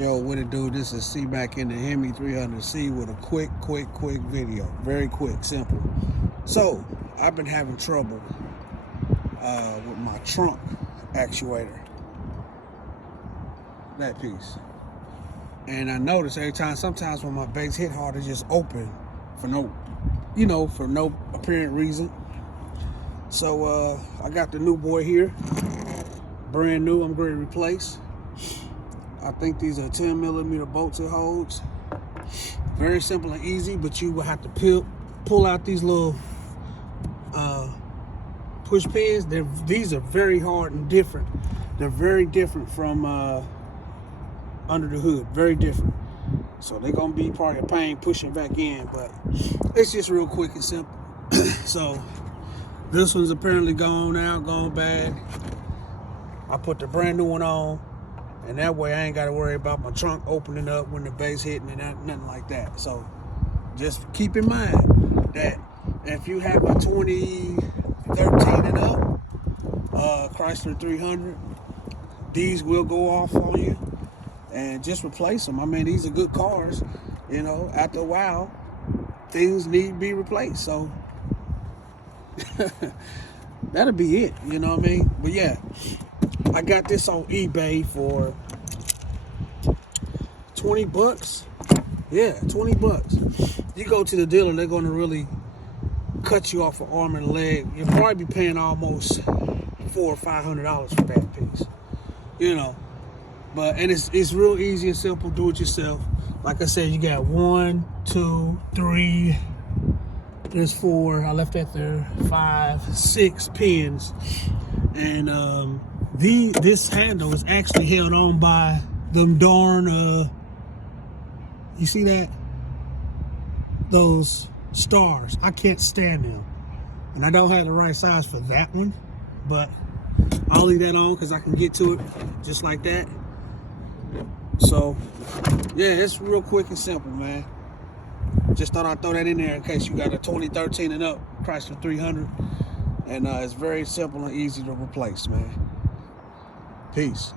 Yo, what it do? This is C back in the HEMI 300C with a quick video. Very quick, simple. So, I've been having trouble with my trunk actuator. That piece. And I notice every time, sometimes when my brakes hit hard, it just open for no apparent reason. So, I got the new boy here. Brand new, I'm going to replace. I think these are 10mm bolts it holds. Very simple and easy, but you will have to pull out these little push pins. These are very hard and different. They're very different from under the hood, very different. So they're gonna be probably a pain pushing back in, but it's just real quick and simple. So this one's apparently gone bad. I put the brand new one on. And that way I ain't got to worry about my trunk opening up when the bass hitting and nothing like that. So just keep in mind that if you have a 2013 and up, Chrysler 300, these will go off on you. And just replace them. I mean, these are good cars. You know, after a while, things need to be replaced. So that'll be it. You know what I mean? But yeah. I got this on eBay for 20 bucks. Yeah, 20 bucks. You go to the dealer, they're going to really cut you off an arm and a leg. You'll probably be paying almost $400 or $500 for that piece. You know, and it's real easy and simple. Do it yourself. Like I said, you got 1, 2, 3. There's 4. I left that there. 5, 6 pins, and this handle is actually held on by them darn, you see that? Those stars. I can't stand them. And I don't have the right size for that one, but I'll leave that on because I can get to it just like that. So, yeah, it's real quick and simple, man. Just thought I'd throw that in there in case you got a 2013 and up Chrysler 300. And it's very simple and easy to replace, man. Peace.